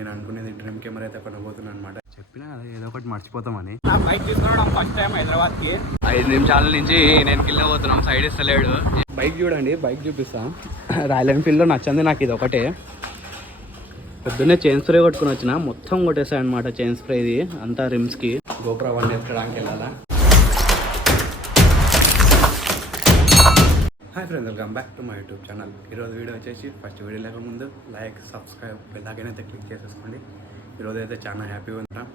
నేను అనుకునేది dream camera అయితే కొనబోతున్నాను అనమాట. చెప్పినా ఏదో ఒకటి మర్చిపోతామని. బైక్ తీసుకురావడం ఫస్ట్ టైం హైదరాబాద్కి 5 నిమిషాల నుంచి నేను కింద పోతున్నాం, సైడ్ ఇస్తలేడు. బైక్ చూడండి, బైక్ చూపిస్తా. రాయల్ ఎన్ఫీల్డ్లో నచ్చింది నాకు ఇది ఒకటే. పొద్దున్నే చైన్ స్ప్రే కొట్టుకుని వచ్చిన, మొత్తం కొట్టేసాయి అనమాట చైన్ స్ప్రే. ఇది అంతా రిమ్స్కి గోప్రో 1 వేసుకోవడానికి వెళ్ళాలా. Hi friends, welcome back to my YouTube channel. ఈరోజు వీడియో వచ్చేసి ఫస్ట్ వీడియో లేక ముందు లైక్, సబ్స్క్రైబ్ బెల్లాకైతే క్లిక్ చేసేసుకోండి. ఈరోజు అయితే చాలా హ్యాపీగా ఉంటాం.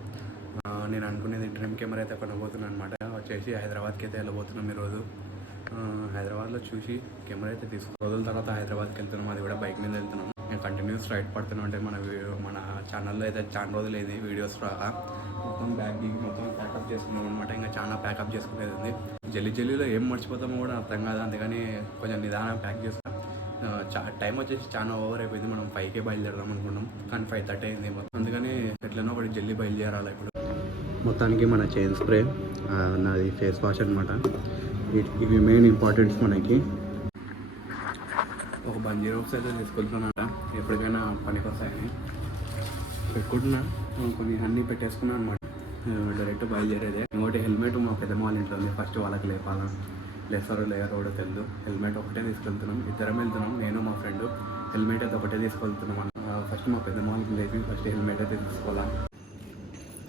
నేను అనుకునేది డ్రీమ్ కెమెరా అయితే కొనబోతున్నాను అనమాట. వచ్చేసి హైదరాబాద్కి అయితే వెళ్ళబోతున్నాం ఈరోజు. హైదరాబాద్లో చూసి కెమెరా అయితే రోజుల తర్వాత హైదరాబాద్కి వెళ్తున్నాం, అది కూడా బైక్ మీద వెళ్తున్నాం. నేను కంటిన్యూస్ రైడ్ పడుతున్నా ఉంటే మన ఛానల్లో అయితే చాలా రోజులు అయింది వీడియోస్ రాగా. మొత్తం బ్యాగ్ మొత్తం ప్యాకప్ చేసుకున్నాం అనమాట. ఇంకా చాలా ప్యాకప్ చేసుకునేది ఉంది. జల్లీలో ఏం మర్చిపోతామో కూడా అర్థం కాదు, అందుకని కొంచెం నిదానం ప్యాక్ చేస్తాం. టైం వచ్చేసి చాలా ఓవర్ అయిపోయింది. మనం 5కే బయలుదేరదాం అనుకున్నాం, కానీ 5:30 అయింది. అందుకని ఎట్లనో ఒకటి జల్దీ బయలుదేరాలి. ఇప్పుడు మొత్తానికి మన చైన్ స్ప్రే, నాది ఫేస్ వాష్ అనమాట. ఇవి మెయిన్ ఇంపార్టెంట్స్ మనకి. ఒక 1 జీరోక్స్ అయితే తీసుకెళ్తున్నా, ఎప్పటికైనా పనికి వస్తాయని పెట్టుకుంటున్నా. కొన్ని అన్నీ పెట్టేసుకున్నాను అనమాట. డైరెక్ట్ బయలుదేరేదే. ఇంకోటి హెల్మెట్ మా పెద్దమ్మ వాళ్ళ ఇంట్లో ఉంది. ఫస్ట్ వాళ్ళకి లేపాలా, లేస్తారో లేదో కూడా తెలియదు. హెల్మెట్ ఒకటే తీసుకెళ్తున్నాం, ఇద్దరం వెళ్తున్నాం, నేను మా ఫ్రెండ్. హెల్మెట్ అయితే ఒకటే తీసుకెళ్తున్నాం. ఫస్ట్ మా పెద్దమ్మ వాళ్ళకి లేపి ఫస్ట్ హెల్మెట్ అయితే తీసుకోవాలా.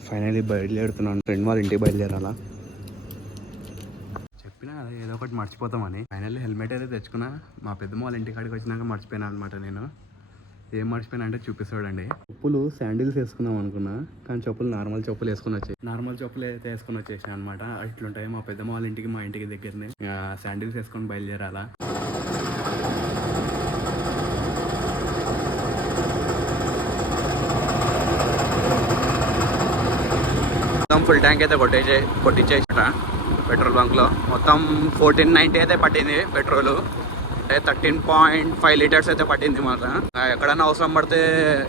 ఫైనల్లీ బయలుదేరుతున్నాను, ఫ్రెండ్ వాళ్ళ ఇంటికి బయలుదేరాలా. చెప్పినా ఏదో ఒకటి మర్చిపోతామని. ఫైనల్లీ హెల్మెట్ అయితే తెచ్చుకున్నా. మా పెద్దమ్మ వాళ్ళ ఇంటి కాడికి వచ్చినాక మర్చిపోయినా అనమాట. నేను ఏం మర్చిపోయినా అంటే చూపిస్తాడండి. చెప్పులు శాండిల్స్ వేసుకుందాం అనుకున్నా, కానీ చెప్పులు నార్మల్ చెప్పులు వేసుకుని వచ్చాయి. నార్మల్ చెప్పులు అయితే వేసుకుని వచ్చేసాయి అనమాట. ఇట్లుంటాయి మా పెద్దమ్మ వాళ్ళ ఇంటికి మా ఇంటికి దగ్గరనే. శాండిల్స్ వేసుకొని బయలుదేరాలా. మొత్తం ఫుల్ ట్యాంక్ అయితే కొట్టించేసిన పెట్రోల్ బంక్లో. మొత్తం 1490 అయితే పట్టింది పెట్రోలు. అంటే 13.5 లీటర్స్ అయితే పట్టింది మాట. ఎక్కడైనా అవసరం పడితే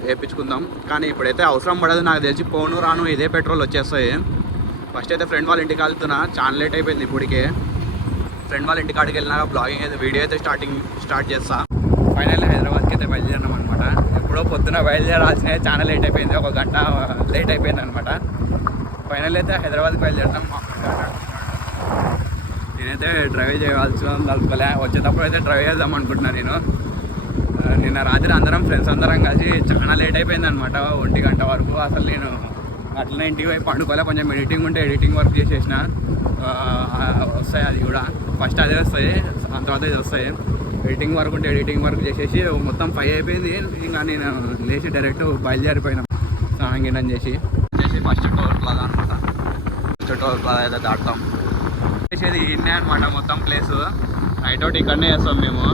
వేయించుకుందాం, కానీ ఇప్పుడైతే అవసరం పడదు నాకు తెలిసి. పోను రాను ఇదే పెట్రోల్ వచ్చేస్తాయి. ఫస్ట్ అయితే ఫ్రెండ్ వాళ్ళ ఇంటికి వెళ్తున్నా, చాలా లేట్ అయిపోయింది ఇప్పటికే. ఫ్రెండ్ వాళ్ళ ఇంటికాడికి వెళ్ళినాక బ్లాగింగ్ అయితే వీడియో అయితే స్టార్ట్ చేస్తా. ఫైనల్లీ హైదరాబాద్కి అయితే బయలుదేరినాం అనమాట. ఎప్పుడో పొద్దున బయలుదేరాల్సిన చాలా లేట్ అయిపోయింది, 1 గంట లేట్ అయిపోయింది అనమాట. ఫైనల్ అయితే హైదరాబాద్కి బయలుదేరుతాం. నేనైతే డ్రైవ్ చేయాల్సి అనుకోలే. వచ్చేటప్పుడు అయితే డ్రైవ్ చేద్దాం అనుకుంటున్నాను నేను. నిన్న రాత్రి అందరం ఫ్రెండ్స్ అందరం కలిసి చాలా లేట్ అయిపోయింది అనమాట, 1 గంట వరకు. అసలు నేను అట్లనే ఇంటికి పోయి పండుకోలే. కొంచెం ఎడిటింగ్ ఉంటే ఎడిటింగ్ వర్క్ చేసేసిన. వస్తాయి అది కూడా, ఫస్ట్ అదే వస్తాయి, దాని తర్వాత ఇది వస్తాయి. ఎడిటింగ్ వర్క్ ఉంటే ఎడిటింగ్ వర్క్ చేసేసి మొత్తం 5 అయిపోయింది. ఇంకా నేను లేచి డైరెక్ట్ బయలుదేరిపోయినా స్నానం చేసి ఫస్ట్ టోల్ ప్లాజా అనమాట. ఫస్ట్ టోల్ ప్లాజా అయితే దాటుతాం. చేసేది ఇన్నే అనమాట మొత్తం ప్లేస్. నైట్ అవుట్ ఇక్కడనే చేస్తాం మేము.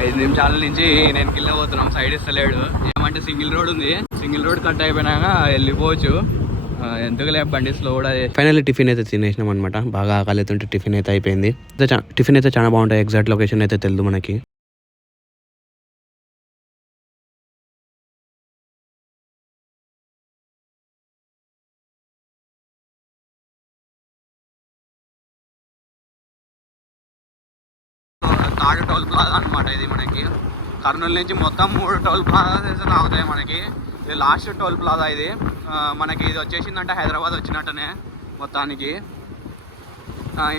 5 నిమిషాల నుంచి నేను కింద పోతున్నాం, సైడ్ ఇస్తలేడు. ఏమంటే సింగిల్ రోడ్ ఉంది, సింగిల్ రోడ్ కట్ అయిపోయినాక వెళ్ళిపోవచ్చు. ఎందుకు లేదు బండి స్లో కూడా. ఫైనల్లీ టిఫిన్ అయితే తినేసినాం అనమాట. బాగా ఆకలి అవుతుంటే టిఫిన్ అయితే అయిపోయింది. టిఫిన్ అయితే చాలా బాగుంటాయి. ఎగ్జాక్ట్ లొకేషన్ అయితే తెలియదు మనకి. థర్డ్ టోల్ ప్లాజా అనమాట ఇది మనకి. కర్నూలు నుంచి మొత్తం 3 టోల్ ప్లాజాస్ అయితే తాగుతాయి మనకి. ఇది లాస్ట్ టోల్ ప్లాజా ఇది మనకి. ఇది వచ్చేసిందంటే హైదరాబాద్ వచ్చినట్టనే మొత్తానికి.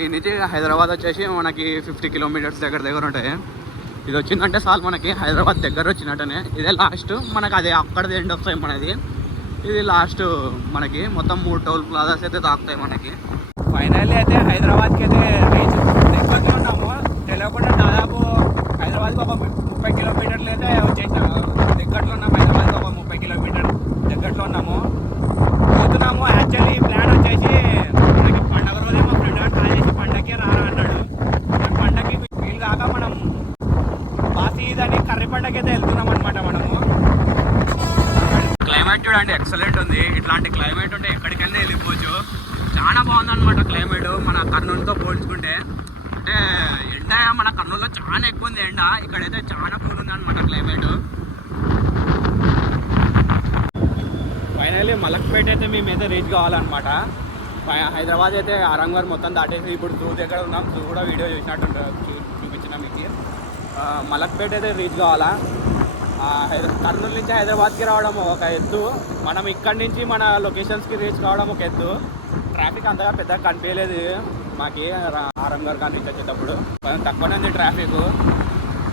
ఈ నుంచి హైదరాబాద్ వచ్చేసి మనకి 50 కిలోమీటర్స్ దగ్గర ఉంటాయి. ఇది వచ్చిందంటే చాలు మనకి హైదరాబాద్ దగ్గర వచ్చినట్టనే. ఇదే లాస్ట్ మనకి, అదే అక్కడది ఎండ్ వస్తాయి మనది. ఇది లాస్ట్ మనకి. మొత్తం 3 టోల్ ప్లాజాస్ అయితే తాకుతాయి మనకి. ఫైనల్లీ అయితే హైదరాబాద్కి అయితే రీచ్ దగ్గరలో ఉన్నాము. తెలియకుండా దాదాపు హైదరాబాద్కి ఒక 30 కిలోమీటర్లు అయితే వచ్చేసినాము. దగ్గరలో ఉన్నాము, హైదరాబాద్కి ఒక 30 కిలోమీటర్ దగ్గరలో ఉన్నాము. పోతున్నాము. యాక్చువల్లీ ప్లాన్ వచ్చేసి మనకి పండగ రోజే మా ఫ్రెండ్ గారు ట్రై చేసి పండగకే రారా అన్నాడు. పండగకి వీలు కాక మనం బాసీదని కర్రీ పండగకి అయితే వెళ్తున్నాం అనమాట మనము. క్లైమేట్ చూడండి, ఎక్సలెంట్ ఉంది. ఇట్లాంటి క్లైమేట్ ఉంటే ఎక్కడికైనా వెళ్ళిపోవచ్చు. చాలా బాగుందన్నమాట క్లైమేట్ మన కర్నూలుతో పోల్చుకుంటే. అంటే ఎండ మన కర్నూలులో చాలా ఎక్కువ ఉంది ఎండ, ఇక్కడైతే చాలా కూల్ ఉంది అనమాట క్లైమేట్. ఫైనల్లీ మలక్పేట అయితే మేమైతే రీచ్ కావాలన్నమాట. హైదరాబాద్ అయితే ఆరంగర్ మొత్తం దాటేసి ఇప్పుడు జూ దగ్గర ఉన్నాం. జూ కూడా వీడియో చూసినట్టు చూపించిన మీకు. మలక్పేట అయితే రీచ్ కావాలా. కర్నూలు నుంచి హైదరాబాద్కి రావడం ఒక ఎత్తు, మనం ఇక్కడి నుంచి మన లొకేషన్స్కి రీచ్ కావడం ఒక ఎత్తు. ట్రాఫిక్ అంతగా పెద్దగా కనిపించలేదు మాకి ఆరంగర్ కానీ నుంచి వచ్చేటప్పుడు, కొంచెం తక్కువనే ఉంది ట్రాఫిక్.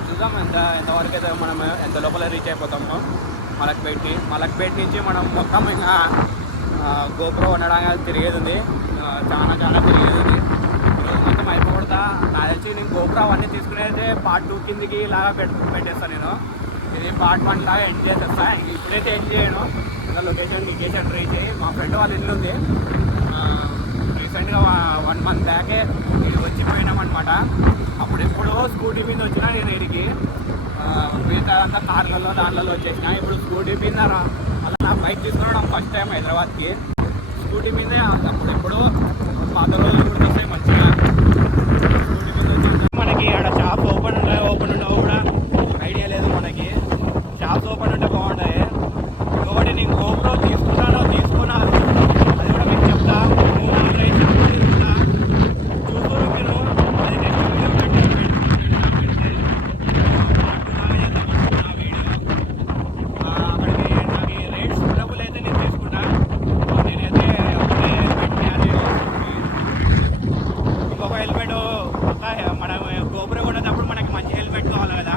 చూద్దాం ఎంతవరకు అయితే మనం ఎంత లోపల రీచ్ అయిపోతామో. మలక్పేట్ నుంచి మనం మొత్తం ఇంకా గోప్రో ఉండడానికి తిరిగేది ఉంది, చాలా తిరిగేది ఉంది. ఈరోజు మొత్తం అయిపోకూడదా నాకు తెలిసి. నేను గోప్రో అవన్నీ తీసుకునేది పార్ట్ 2 కిందికి ఇలాగా పెట్టేస్తాను. నేను ఇది పార్ట్ 1 లాగా ఎండ్ చేసేస్తా. ఇప్పుడైతే ఎండ్ చేయను, ఇంకా లొకేషన్ రీచ్ అయ్యి మా ఫ్రెండ్ వాళ్ళ ఇల్లు ఉంది. రీసెంట్గా 1 month బ్యాకే వచ్చిపోయినామన్నమాట. అప్పుడు ఎప్పుడో స్కూటీ మీద వచ్చినా నేను ఇడికి, మిగతా అంతా కార్లలో దాంట్లో వచ్చేసిన. ఇప్పుడు స్కూటీ మీద అలా నా బైక్ తీసుకురావడం ఫస్ట్ టైం హైదరాబాద్కి. స్కూటీ మీదే అప్పుడు ఎప్పుడో పాత రోజులు కూడా వస్తాయి మంచిగా. స్కూటీ మీద వచ్చి మనకి ఆడ షాప్స్ ఓపెన్ ఉండవు కూడా ఐడియా లేదు మనకి. షాప్స్ ఓపెన్ ఉంటే బాగుంటాయి. ఇంకొకటి నేను గోప్రో తీసుకున్నా అది కూడా మీకు చెప్తా. చూసుకోరు మీరు, అది నెక్స్ట్ అక్కడికి నాకు రేట్స్ సూటబుల్ అయితే నేను తీసుకుంటా. నేనైతే ఇంకొక హెల్మెట్ మనం గోపురం కొనేటప్పుడు మనకి మంచి హెల్మెట్ కావాలి కదా,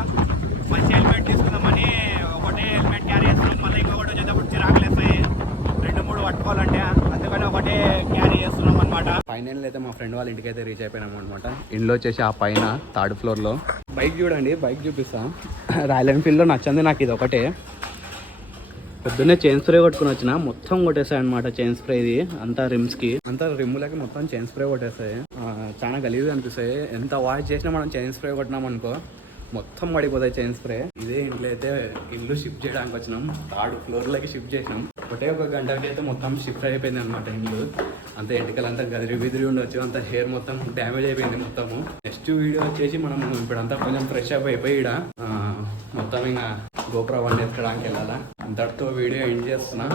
మంచి హెల్మెట్ తీసుకుందామని ఒకటే హెల్మెట్ క్యారీ చేస్తున్నాం. మళ్ళీ ఇంకొకటి వచ్చేటప్పుడు చిరాకులు వేస్తాయి 2-3 పట్టుకోవాలంటే, అందుకని ఒకటే క్యారీ చేస్తున్నాం అనమాట. ఫైనల్ అయితే మా ఫ్రెండ్ వాళ్ళ ఇంటికి అయితే రీచ్ అయిపోయినాము అనమాట. ఇంట్లో వచ్చేసి ఆ పైన 3rd floorలో బైక్ చూడండి, బైక్ చూపిస్తా. రాయల్ ఎన్ఫీల్డ్లో నచ్చింది నాకు ఇది ఒకటే. పొద్దున్నే చైన్ స్ప్రే కొట్టుకుని వచ్చిన, మొత్తం కొట్టేస్తాయి అనమాట చైన్ స్ప్రే. ఇది అంతా రిమ్స్కి, అంతా రిమ్ములకి మొత్తం చైన్ స్ప్రే కొట్టేస్తాయి. చాలా గలీజ్గా అనిపిస్తాయి. ఎంత వాష్ చేసినా మనం చైన్ స్ప్రే కొట్టినాం అనుకో మొత్తం పడిపోతాయి చైన్ స్ప్రే. ఇదే ఇంట్లో అయితే ఇల్లు షిఫ్ట్ చేయడానికి వచ్చినాం, 3rd floorలోకి షిఫ్ట్ చేసినాం. ఒకటే 1 గంటకి అయితే మొత్తం షిఫ్ట్ అయిపోయింది అనమాట ఇల్లు. అంత ఎంటికలు అంతా గదిరి ఉండొచ్చు, అంత హెయిర్ మొత్తం డ్యామేజ్ అయిపోయింది మొత్తము. నెక్స్ట్ వీడియో వచ్చేసి మనం ఇప్పుడంతా కొంచెం ఫ్రెష్ అప్ అయిపోయి ఇక్కడ మొత్తం ఇంకా గోప్రో అవన్నీ ఎక్కడానికి వెళ్ళాలా. అంతటితో వీడియో ఎండ్ చేస్తున్నా.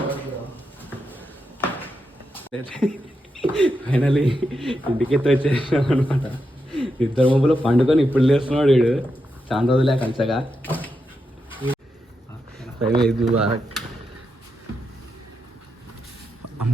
ఫైనలీ ఇంటికి వచ్చేసాం అనమాట. 2 మబ్బులో పండుకొని ఇప్పుడు లేస్తున్నాడు వీడు, చాలా రోజులే కలిసగా. అమ్మ